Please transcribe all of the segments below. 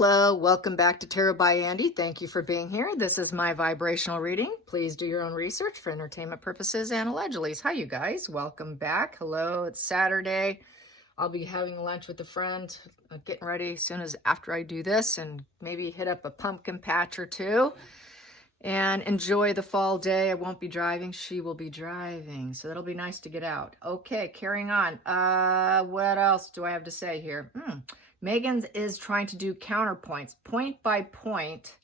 Hello, welcome back to Tarot by Andy. Thank you for being here. This is my vibrational reading. Please do your own research for entertainment purposes and allegedly. Hi, you guys. Welcome back. Hello, it's Saturday. I'll be having lunch with a friend, getting ready as soon as after I do this, and maybe hit up a pumpkin patch or two and enjoy the fall day. I won't be driving. She will be driving, so that'll be nice to get out. Okay, carrying on. What else do I have to say here? Meghan is trying to do counterpoints, point by point,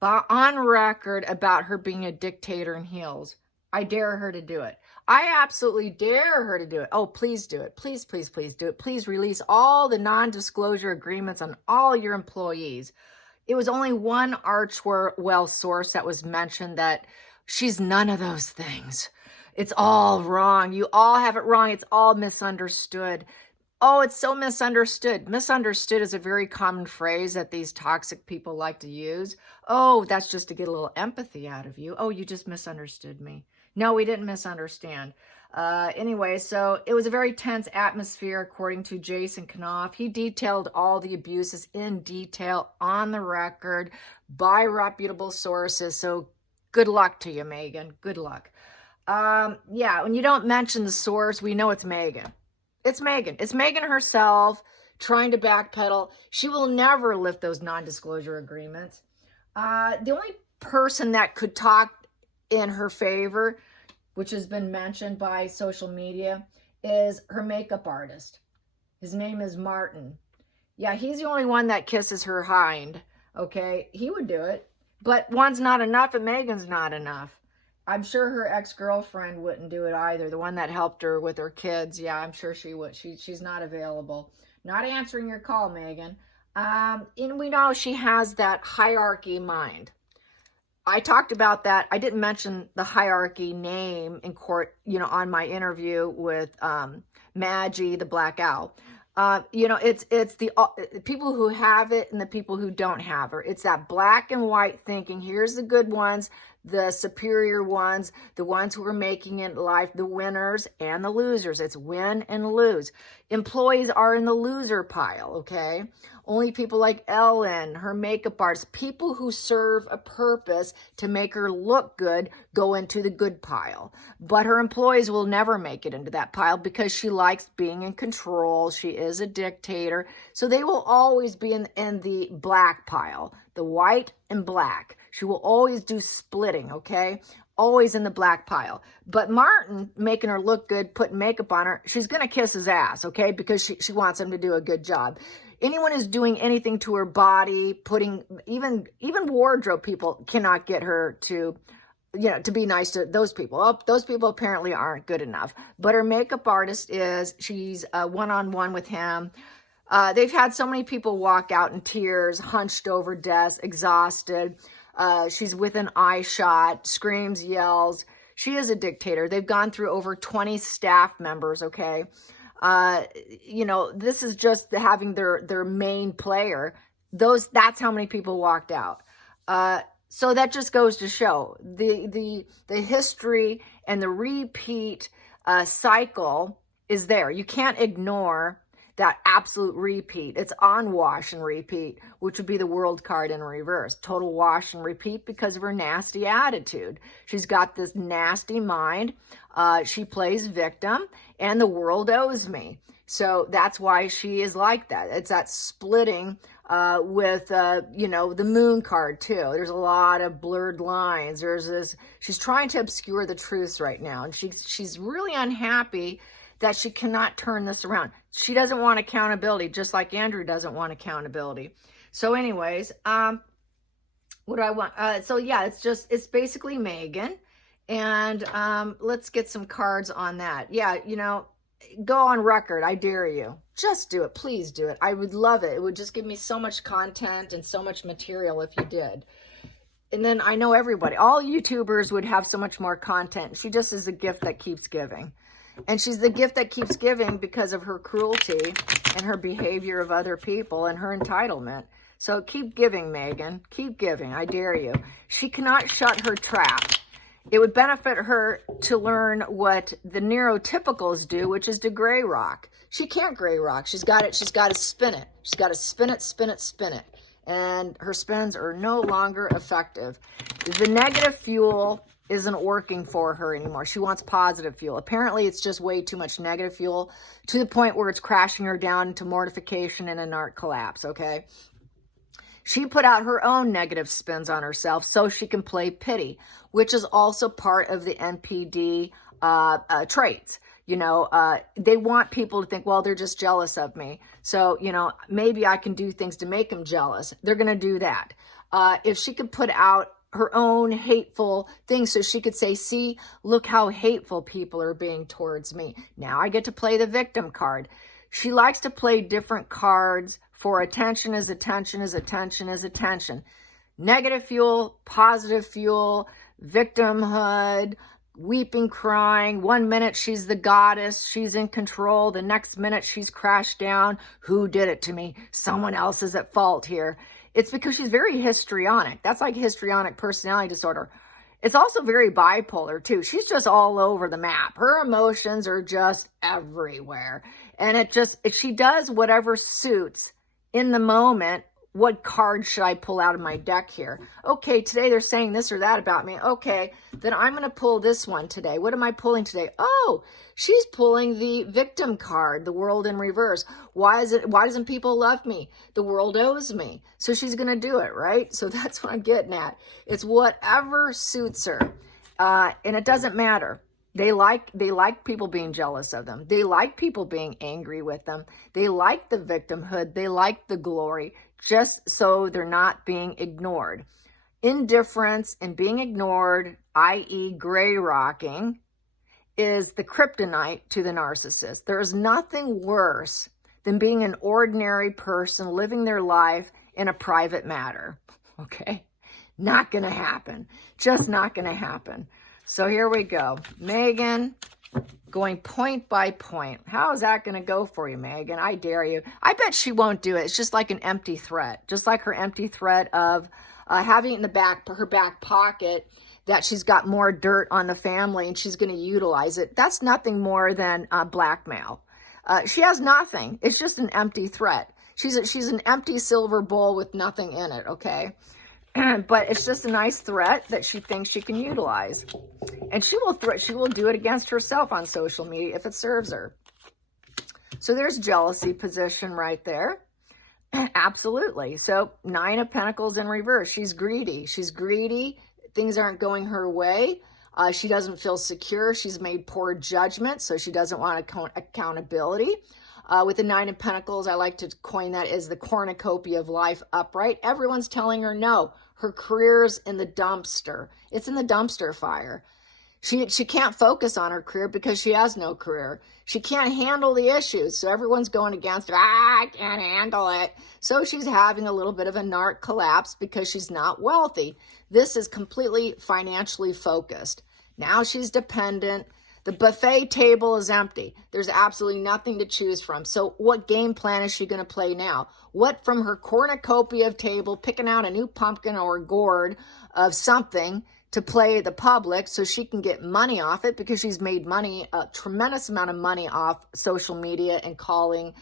but on record about her being a dictator in heels. I dare her to do it. I absolutely dare her to do it. Oh, please do it. Please, please, please do it. Please release all the non-disclosure agreements on all your employees. It was only one Archewell source that was mentioned that she's none of those things. It's all wrong. You all have it wrong. It's all misunderstood. Oh, it's so misunderstood. Misunderstood is a very common phrase that these toxic people like to use. Oh, that's just to get a little empathy out of you. Oh, you just misunderstood me. No, we didn't misunderstand. Anyway, so it was a very tense atmosphere, according to Jason Knopf. He detailed all the abuses in detail on the record by reputable sources. So good luck to you, Meghan. Good luck. Yeah, when you don't mention the source, we know it's Meghan. It's Meghan. It's Meghan herself trying to backpedal. She will never lift those non-disclosure agreements. The only person that could talk in her favor, which has been mentioned by social media, is her makeup artist. His name is Martin. Yeah, he's the only one that kisses her hind. Okay, he would do it. But one's not enough and Meghan's not enough. I'm sure her ex-girlfriend wouldn't do it either. The one that helped her with her kids. Yeah, I'm sure she would. She's not available. Not answering your call, Meghan. And we know she has that hierarchy mind. I talked about that. I didn't mention the hierarchy name in court, on my interview with Maggie, the Black Owl. It's the people who have it and the people who don't have her. It's that black and white thinking. Here's the good ones, the superior ones, the ones who are making it in life, the winners and the losers. It's win and lose. Employees are in the loser pile, okay? Only people like Ellen, her makeup artist, people who serve a purpose to make her look good go into the good pile. But her employees will never make it into that pile because she likes being in control. She is a dictator. So they will always be in the black pile, the white and black. She will always do splitting, okay? Always in the black pile. But Martin, making her look good, putting makeup on her, she's going to kiss his ass, okay? Because she wants him to do a good job. Anyone who's doing anything to her body, putting, even wardrobe people cannot get her to, to be nice to those people. Oh, those people apparently aren't good enough. But her makeup artist she's one-on-one with him. They've had so many people walk out in tears, hunched over desks, exhausted. She's with an eye shot, screams, yells. She is a dictator. They've gone through over 20 staff members, okay? This is just having their main player. That's how many people walked out. So that just goes to show the history and the repeat cycle is there. You can't ignore that absolute repeat. It's on wash and repeat, which would be the world card in reverse. Total wash and repeat because of her nasty attitude. She's got this nasty mind. She plays victim and the world owes me. So that's why she is like that. It's that splitting with, the moon card too. There's a lot of blurred lines. She's trying to obscure the truths right now. And she's really unhappy that she cannot turn this around. She doesn't want accountability, just like Andrew doesn't want accountability. So anyways, what do I want? So yeah, it's basically Meghan. And let's get some cards on that. Yeah, go on record. I dare you. Just do it. Please do it. I would love it. It would just give me so much content and so much material if you did. And then I know all YouTubers would have so much more content. She just is a gift that keeps giving. And she's the gift that keeps giving because of her cruelty and her behavior of other people and her entitlement. So keep giving, Meghan. Keep giving. I dare you. She cannot shut her trap. It would benefit her to learn what the neurotypicals do, which is to gray rock. She can't gray rock. She's got to spin it. She's got to spin it, spin it, spin it. and her spins are no longer effective. The negative fuel isn't working for her anymore. She wants positive fuel. Apparently, it's just way too much negative fuel to the point where it's crashing her down into mortification and a narc collapse, okay? She put out her own negative spins on herself so she can play pity, which is also part of the NPD traits. You know, they want people to think, well, they're just jealous of me. So, you know, maybe I can do things to make them jealous. They're going to do that. If she could put out her own hateful things so she could say, see, look how hateful people are being towards me. Now I get to play the victim card. She likes to play different cards for attention is attention is attention is attention. Negative fuel, positive fuel, victimhood, weeping, crying. 1 minute she's the goddess, she's in control. The next minute she's crashed down. Who did it to me? Someone else is at fault here. It's because she's very histrionic. That's like histrionic personality disorder. It's also very bipolar too. She's just all over the map. Her emotions are just everywhere. And she does whatever suits in the moment. What card should I pull out of my deck here? Okay, today they're saying this or that about me. Okay, then I'm going to pull this one today. What am I pulling today? Oh, she's pulling the victim card, the world in reverse. Why doesn't people love me? The world owes me. So she's going to do it, right? So that's what I'm getting at. It's whatever suits her. And it doesn't matter. They like people being jealous of them. They like people being angry with them. They like the victimhood. They like the glory, just so they're not being ignored. Indifference and being ignored, i.e. gray rocking, is the kryptonite to the narcissist. There is nothing worse than being an ordinary person living their life in a private matter. Okay? Not going to happen. Just not going to happen. So here we go. Meghan, going point by point. How is that going to go for you, Meghan? I dare you. I bet she won't do it. It's just like an empty threat. Just like her empty threat of having it in her back pocket that she's got more dirt on the family and she's going to utilize it. That's nothing more than blackmail. She has nothing. It's just an empty threat. She's an empty silver bowl with nothing in it, okay? But it's just a nice threat that she thinks she can utilize. And she will do it against herself on social media if it serves her. So there's jealousy position right there. Absolutely. So 9 of Pentacles in reverse. She's greedy. She's greedy. Things aren't going her way. She doesn't feel secure. She's made poor judgment, so she doesn't want accountability. With the 9 of Pentacles, I like to coin that as the cornucopia of life upright. Everyone's telling her no. Her career's in the dumpster. It's in the dumpster fire. She can't focus on her career because she has no career. She can't handle the issues, so everyone's going against her. I can't handle it. So she's having a little bit of a narc collapse because she's not wealthy. This is completely financially focused. Now she's dependent. The buffet table is empty. There's absolutely nothing to choose from. So what game plan is she going to play now? What from her cornucopia of table, picking out a new pumpkin or a gourd of something to play the public so she can get money off it, because she's made money, a tremendous amount of money off social media and calling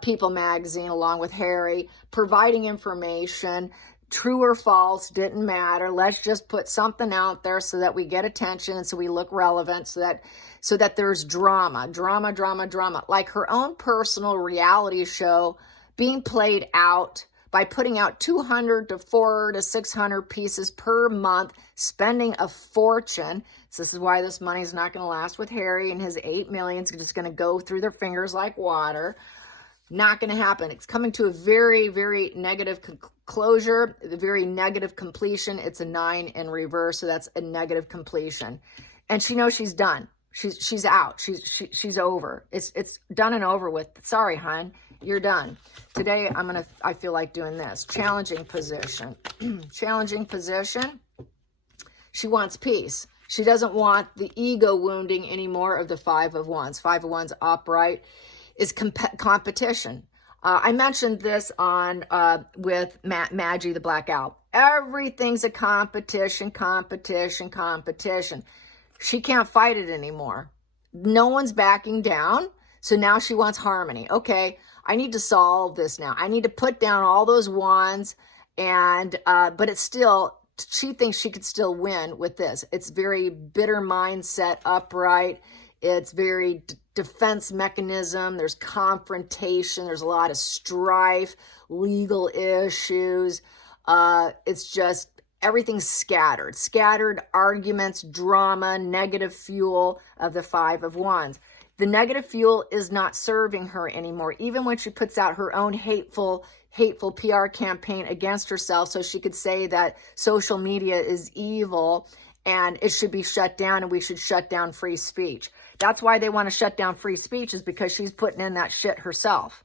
People magazine along with Harry, providing information. True or false, didn't matter. Let's just put something out there so that we get attention and so we look relevant, so that there's drama, like her own personal reality show being played out by putting out 200 to 400 to 600 pieces per month, spending a fortune. So this is why this money is not going to last with Harry, and his 8 million is just going to go through their fingers like water. Not going to happen. It's coming to a very, very negative closure, a very negative completion. It's a 9 in reverse, so that's a negative completion. And she knows she's done. She's out. She's over. It's done and over with. Sorry, hon, you're done. Today I feel like doing this. Challenging position. Challenging position. She wants peace. She doesn't want the ego wounding anymore of the 5 of Wands. 5 of Wands upright is competition. I mentioned this on with Maggie the Black Owl. Everything's a competition. She can't fight it anymore. No one's backing down. So now she wants harmony. Okay, I need to solve this now. I need to put down all those wands And, but it's still, she thinks she could still win with this. It's very bitter mindset, upright. It's very defense mechanism. There's confrontation. There's a lot of strife, legal issues. It's just everything's scattered arguments, drama, negative fuel of the Five of Wands. The negative fuel is not serving her anymore, even when she puts out her own hateful PR campaign against herself, so she could say that social media is evil and it should be shut down and we should shut down free speech. That's why they want to shut down free speech, is because she's putting in that shit herself.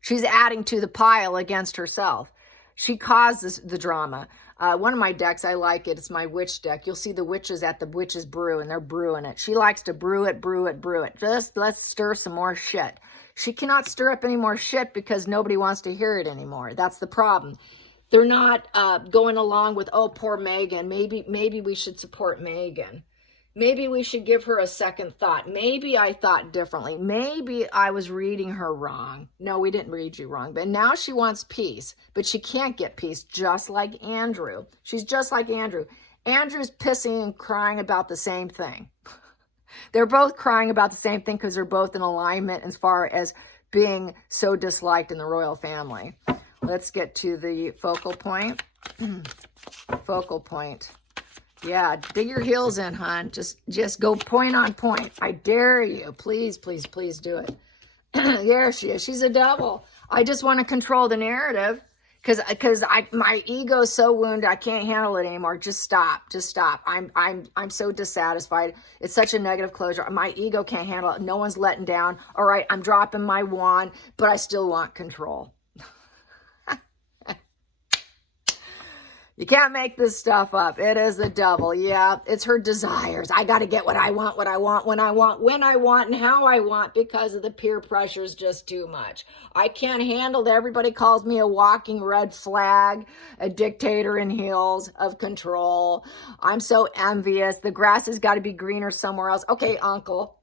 She's adding to the pile against herself. She causes the drama. One of my decks, I like it. It's my witch deck. You'll see the witches at the witch's brew, and they're brewing it. She likes to brew it. Just let's stir some more shit. She cannot stir up any more shit because nobody wants to hear it anymore. That's the problem. They're not going along with, oh, poor Meghan. Maybe we should support Meghan. Maybe we should give her a second thought. Maybe I thought differently. Maybe I was reading her wrong. No, we didn't read you wrong. But now she wants peace. But she can't get peace, just like Andrew. She's just like Andrew. Andrew's pissing and crying about the same thing. They're both crying about the same thing because they're both in alignment as far as being so disliked in the royal family. Let's get to the focal point. Focal point. Yeah, dig your heels in, hon. Just go point on point. I dare you. Please, please, please do it. There she is. She's a devil. I just want to control the narrative because my ego's so wounded. I can't handle it anymore. Just stop. Just stop. I'm so dissatisfied. It's such a negative closure. My ego can't handle it. No one's letting down. All right, I'm dropping my wand, but I still want control. You can't make this stuff up. It is the devil. Yeah, it's her desires. I got to get what I want, when I want, and how I want, because of the peer pressure is just too much. I can't handle that everybody calls me a walking red flag, a dictator in heels of control. I'm so envious. The grass has got to be greener somewhere else. Okay, uncle,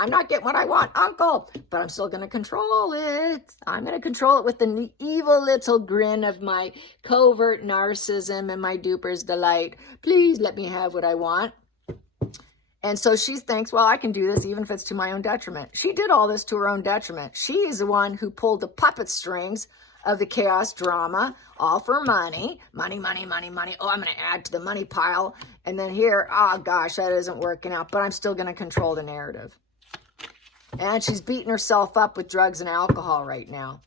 I'm not getting what I want, uncle, but I'm still going to control it. I'm going to control it with the evil little grin of my covert narcissism and my duper's delight. Please let me have what I want. And so she thinks, well, I can do this even if it's to my own detriment. She did all this to her own detriment. She is the one who pulled the puppet strings of the chaos drama, all for money. Money. Oh, I'm going to add to the money pile. And then here, oh gosh, that isn't working out, but I'm still going to control the narrative. And she's beating herself up with drugs and alcohol right now.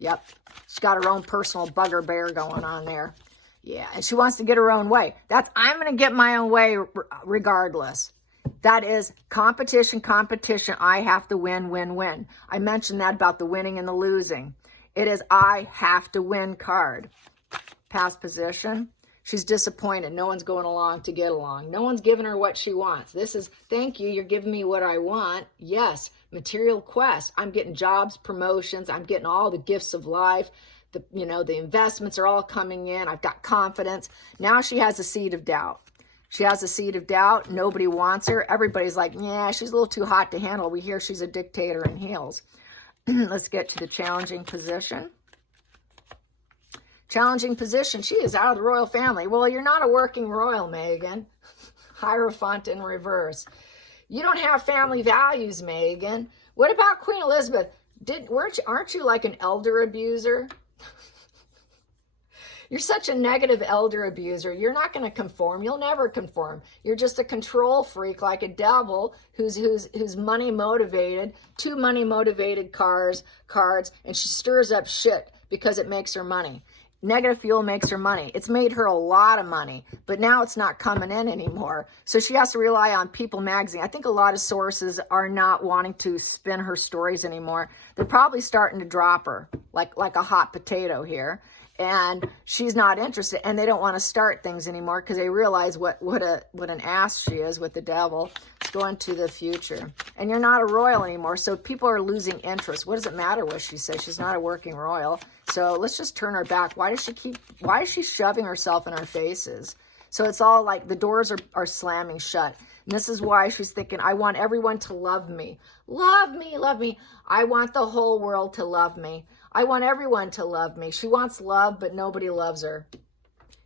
Yep. She's got her own personal bugger bear going on there. Yeah. And she wants to get her own way. I'm going to get my own way regardless. That is competition. I have to win. I mentioned that about the winning and the losing. It is I have to win card. Past position. She's disappointed. No one's going along to get along. No one's giving her what she wants. This is, thank you, you're giving me what I want. Yes, material quest. I'm getting jobs, promotions. I'm getting all the gifts of life. The investments are all coming in. I've got confidence. Now she has a seed of doubt. Nobody wants her. Everybody's like, yeah, she's a little too hot to handle. We hear she's a dictator in heels. Let's get to the challenging position. Challenging position. She is out of the royal family. Well, you're not a working royal, Meghan. Hierophant in reverse. You don't have family values, Meghan. What about Queen Elizabeth? Aren't you like an elder abuser? You're such a negative elder abuser. You're not going to conform. You'll never conform. You're just a control freak, like a devil who's money motivated, too money motivated cards, and she stirs up shit because it makes her money. Negative fuel makes her money. It's made her a lot of money, but now it's not coming in anymore. So she has to rely on People magazine. I think a lot of sources are not wanting to spin her stories anymore. They're probably starting to drop her like a hot potato here. And she's not interested, and they don't want to start things anymore because they realize what an ass she is with the devil. Let's go into the future. And you're not a royal anymore, so people are losing interest. What does it matter what she says? She's not a working royal. So let's just turn her back. Why is she shoving herself in our faces? So it's all like the doors are slamming shut. And this is why she's thinking, I want everyone to love me. Love me. I want the whole world to love me. I want everyone to love me. She wants love, but nobody loves her.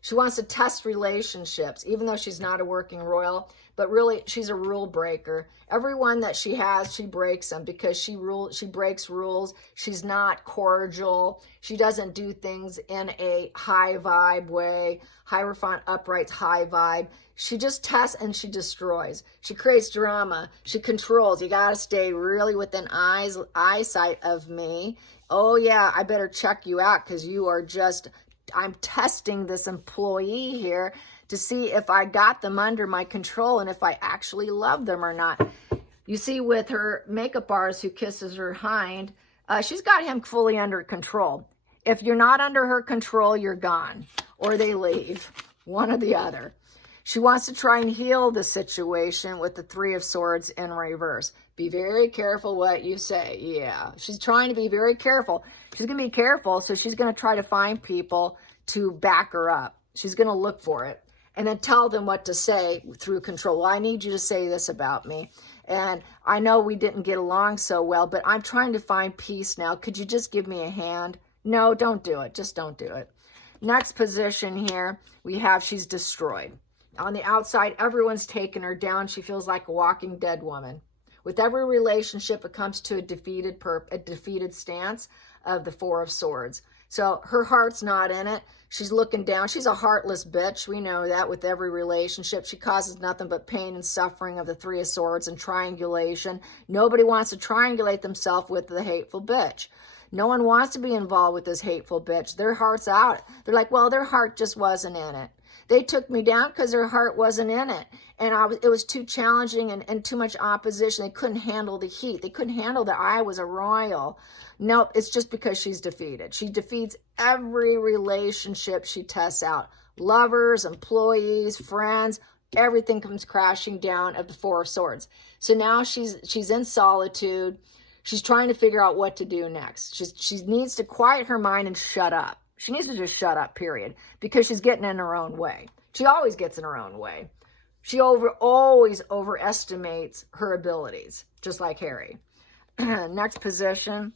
She wants to test relationships, even though she's not a working royal, but really she's a rule breaker. Everyone that she has, she breaks them because she breaks rules. She's not cordial. She doesn't do things in a high vibe way, Hierophant uprights, high vibe. She just tests and she destroys. She creates drama. She controls. You got to stay really within eyesight of me. Oh yeah, I better check you out because you are just, I'm testing this employee here to see if I got them under my control and if I actually love them or not. You see, with her makeup artist who kisses her hind, she's got him fully under control. If you're not under her control, you're gone, or they leave, one or the other. She wants to try and heal the situation with the Three of Swords in reverse. Be very careful what you say. Yeah, she's trying to be very careful. She's going to be careful, so she's going to try to find people to back her up. She's going to look for it and then tell them what to say through control. Well, I need you to say this about me. And I know we didn't get along so well, but I'm trying to find peace now. Could you just give me a hand? No, don't do it. Just don't do it. Next position here, we have she's destroyed. On the outside, everyone's taken her down. She feels like a walking dead woman. With every relationship, it comes to a defeated stance of the Four of Swords. So her heart's not in it. She's looking down. She's a heartless bitch. We know that with every relationship. She causes nothing but pain and suffering of the Three of Swords and triangulation. Nobody wants to triangulate themselves with the hateful bitch. No one wants to be involved with this hateful bitch. Their heart's out. They're like, well, their heart just wasn't in it. They took me down because their heart wasn't in it. And it was too challenging and too much opposition. They couldn't handle the heat. They couldn't handle that I was a royal. Nope, it's just because she's defeated. She defeats every relationship she tests out. Lovers, employees, friends, everything comes crashing down of the Four of Swords. So now she's in solitude. She's trying to figure out what to do next. She needs to quiet her mind and shut up. She needs to just shut up, period, because she's getting in her own way. She always gets in her own way. She always overestimates her abilities, just like Harry. Next position,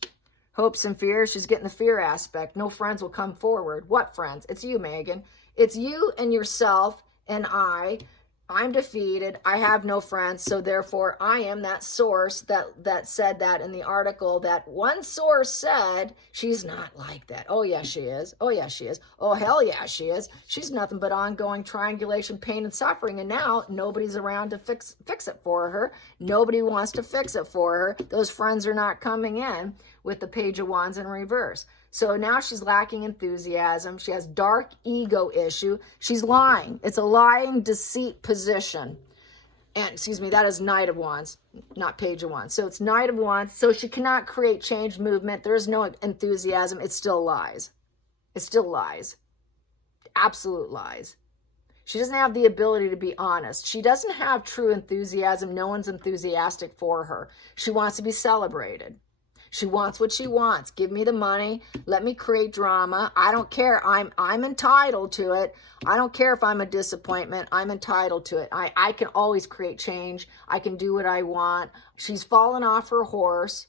hopes and fears. She's getting the fear aspect. No friends will come forward. What friends? It's you, Meghan. It's you and yourself and I'm defeated. I have no friends, so therefore I am that source that said that in the article. That one source said she's not like that. Oh yeah, she is. Oh yeah, she is. Oh hell yeah, she is. She's nothing but ongoing triangulation, pain and suffering, and now nobody's around to fix it for her. Nobody wants to fix it for her. Those friends are not coming in with the Page of Wands in reverse. So now she's lacking enthusiasm. She has dark ego issue. She's lying. It's a lying deceit position. And excuse me, that is Knight of Wands, not Page of Wands. So it's Knight of Wands. So she cannot create change movement. There is no enthusiasm. It still lies. It still lies. Absolute lies. She doesn't have the ability to be honest. She doesn't have true enthusiasm. No one's enthusiastic for her. She wants to be celebrated. She wants what she wants. Give me the money. Let me create drama. I don't care. I'm entitled to it. I don't care if I'm a disappointment. I'm entitled to it. I can always create change. I can do what I want. She's fallen off her horse.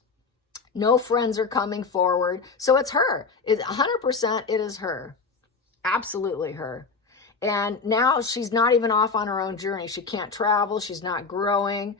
No friends are coming forward. So it's her. 100% it is her. Absolutely her. And now she's not even off on her own journey. She can't travel. She's not growing.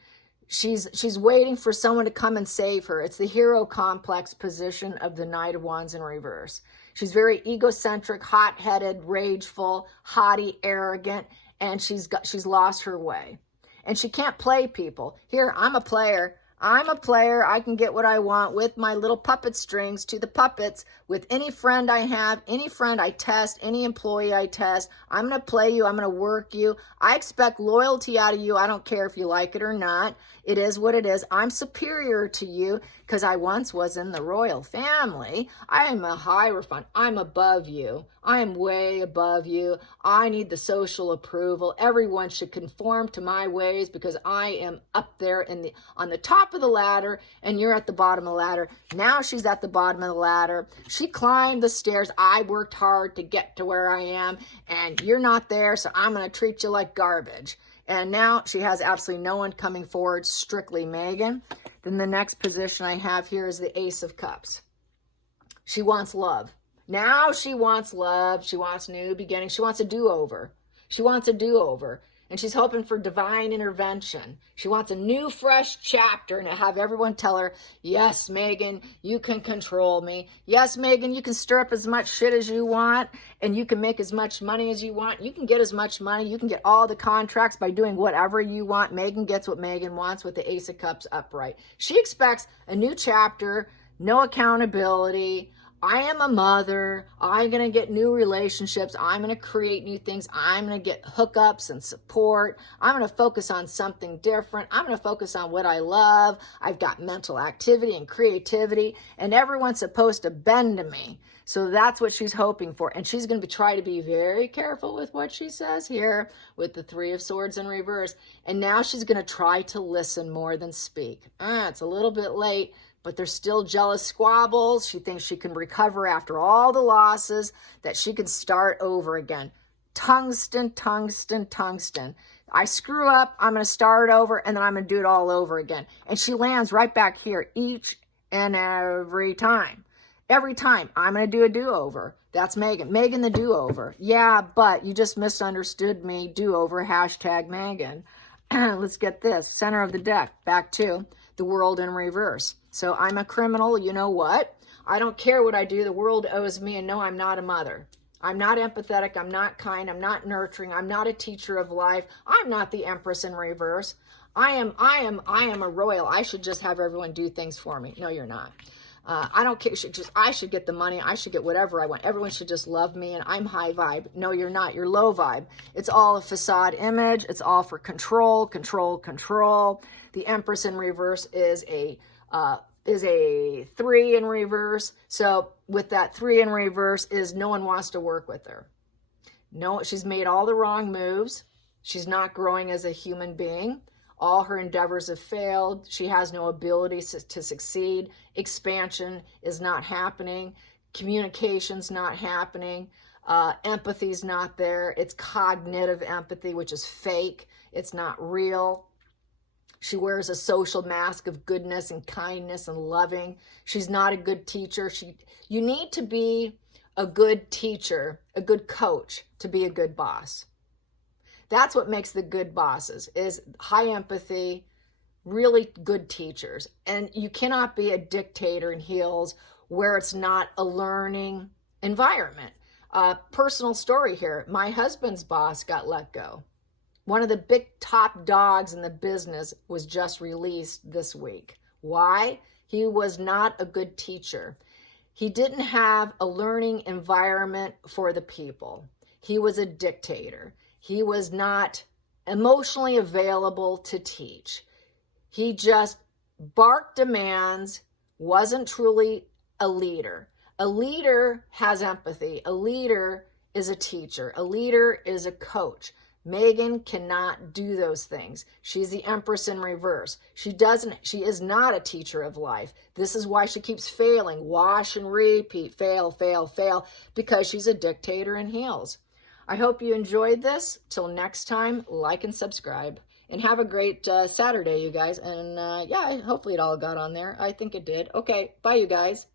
She's waiting for someone to come and save her. It's the hero complex position of the Knight of Wands in reverse. She's very egocentric, hot-headed, rageful, haughty, arrogant, and she's lost her way. And she can't play people. Here, I'm a player. I'm a player. I can get what I want with my little puppet strings to the puppets with any friend I have, any friend I test, any employee I test. I'm going to play you. I'm going to work you. I expect loyalty out of you. I don't care if you like it or not. It is what it is. I'm superior to you because I once was in the royal family. I am a hierophant. I'm above you. I am way above you. I need the social approval. Everyone should conform to my ways because I am up there on the top of the ladder and you're at the bottom of the ladder. Now she's at the bottom of the ladder. She climbed the stairs. I worked hard to get to where I am and you're not there, so I'm going to treat you like garbage. And now she has absolutely no one coming forward, strictly Meghan. Then the next position I have here is the Ace of Cups. She wants love. Now she wants love. She wants new beginnings. She wants a do-over. She wants a do-over. And she's hoping for divine intervention. She wants a new, fresh chapter and to have everyone tell her, yes, Meghan, you can control me. Yes, Meghan, you can stir up as much shit as you want and you can make as much money as you want. You can get as much money. You can get all the contracts by doing whatever you want. Meghan gets what Meghan wants with the Ace of Cups upright. She expects a new chapter, no accountability. I am a mother. I'm going to get new relationships. I'm going to create new things. I'm going to get hookups and support. I'm going to focus on something different. I'm going to focus on what I love. I've got mental activity and creativity, and everyone's supposed to bend to me. So that's what she's hoping for. And she's going to try to be very careful with what she says here with the Three of Swords in reverse. And now she's going to try to listen more than speak. It's a little bit late, but there's still jealous squabbles. She thinks she can recover after all the losses, that she can start over again. Tungsten, tungsten, tungsten. I screw up, I'm going to start over, and then I'm going to do it all over again. And she lands right back here each and every time. Every time, I'm going to do a do-over. That's Meghan. Meghan the do-over. Yeah, but you just misunderstood me. Do-over, hashtag Meghan. Let's get this. Center of the deck. Back to the world in reverse. So I'm a criminal. You know what? I don't care what I do. The world owes me, and no, I'm not a mother. I'm not empathetic. I'm not kind. I'm not nurturing. I'm not a teacher of life. I'm not the Empress in reverse. I am a royal. I should just have everyone do things for me. No, you're not. I don't care. I should get the money. I should get whatever I want. Everyone should just love me, and I'm high vibe. No, you're not. You're low vibe. It's all a facade image. It's all for control, control, control. The Empress in reverse is a 3 in reverse. So with that 3 in reverse is no one wants to work with her. No, she's made all the wrong moves. She's not growing as a human being. All her endeavors have failed. She has no ability to succeed. Expansion is not happening. Communication's not happening. Empathy's not there. It's cognitive empathy, which is fake. It's not real. She wears a social mask of goodness and kindness and loving. She's not a good teacher. You need to be a good teacher, a good coach to be a good boss. That's what makes the good bosses, is high empathy, really good teachers. And you cannot be a dictator in heels where it's not a learning environment. Personal story here. My husband's boss got let go. One of the big top dogs in the business was just released this week. Why? He was not a good teacher. He didn't have a learning environment for the people. He was a dictator. He was not emotionally available to teach. He just barked demands, wasn't truly a leader. A leader has empathy. A leader is a teacher. A leader is a coach. Meghan cannot do those things. She's the Empress in reverse. She is not a teacher of life. This is why she keeps failing. Wash and repeat, fail, fail, fail, because she's a dictator in heels. I hope you enjoyed this. Till next time, like and subscribe. And have a great Saturday, you guys. And yeah, hopefully it all got on there. I think it did. Okay, bye, you guys.